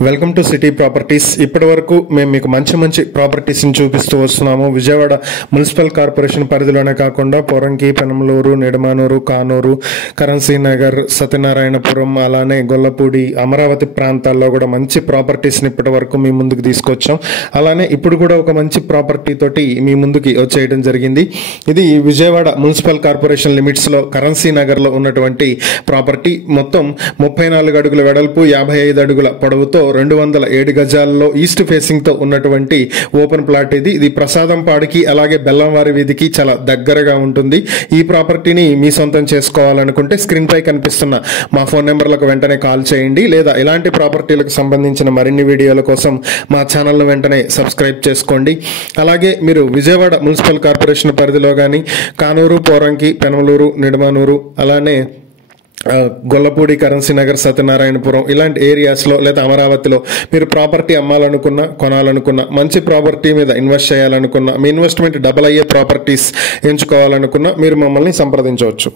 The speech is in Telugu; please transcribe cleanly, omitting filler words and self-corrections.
Welcome to city properties. ఇప్పటి వరకు మేము మీకు మంచి ప్రాపర్టీస్ని చూపిస్తూ వస్తున్నాము. విజయవాడ మున్సిపల్ కార్పొరేషన్ పరిధిలోనే కాకుండా పోరంకి, పెనమలూరు, నిడమానూరు, కానూరు, కరెన్సీ నగర్, సత్యనారాయణపురం, అలానే గొల్లపూడి, అమరావతి ప్రాంతాల్లో కూడా మంచి ప్రాపర్టీస్ని ఇప్పటి వరకు మీ ముందుకు తీసుకొచ్చాం. అలానే ఇప్పుడు కూడా ఒక మంచి ప్రాపర్టీ తోటి మీ ముందుకి వచ్చేయడం జరిగింది. ఇది విజయవాడ మున్సిపల్ కార్పొరేషన్ లిమిట్స్లో కరెన్సీ నగర్లో ఉన్నటువంటి ప్రాపర్టీ. మొత్తం 34 అడుగుల వెడల్పు, 55 అడుగుల పొడవుతో 207 గజాల్లో ఈస్ట్ ఫేసింగ్ తో ఉన్నటువంటి ఓపెన్ ప్లాట్ ఇది ప్రసాదంపాడుకి అలాగే బెల్లంవారి వీధికి చాలా దగ్గరగా ఉంటుంది. ఈ ప్రాపర్టీని మీ సొంతం చేసుకోవాలనుకుంటే స్క్రీన్ పై కనిపిస్తున్న మా ఫోన్ నెంబర్లకు వెంటనే కాల్ చేయండి, లేదా ఇలాంటి ప్రాపర్టీలకు సంబంధించిన మరిన్ని వీడియోల కోసం మా ఛానల్ను వెంటనే సబ్స్క్రైబ్ చేసుకోండి. అలాగే మీరు విజయవాడ మున్సిపల్ కార్పొరేషన్ పరిధిలో కానీ కానూరు, పోరంకి, పెనమలూరు, నిడమానూరు, అలానే గొల్లపూడి, కరెన్సీ నగర్, సత్యనారాయణపురం ఇలాంటి ఏరియాస్లో లేదా అమరావతిలో మీరు ప్రాపర్టీ అమ్మాలనుకున్నా, కొనాలనుకున్నా, మంచి ప్రాపర్టీ మీద ఇన్వెస్ట్ చేయాలనుకున్నా, మీ ఇన్వెస్ట్మెంట్ డబల్ అయ్యే ప్రాపర్టీస్ ఎంచుకోవాలనుకున్నా మీరు మమ్మల్ని సంప్రదించవచ్చు.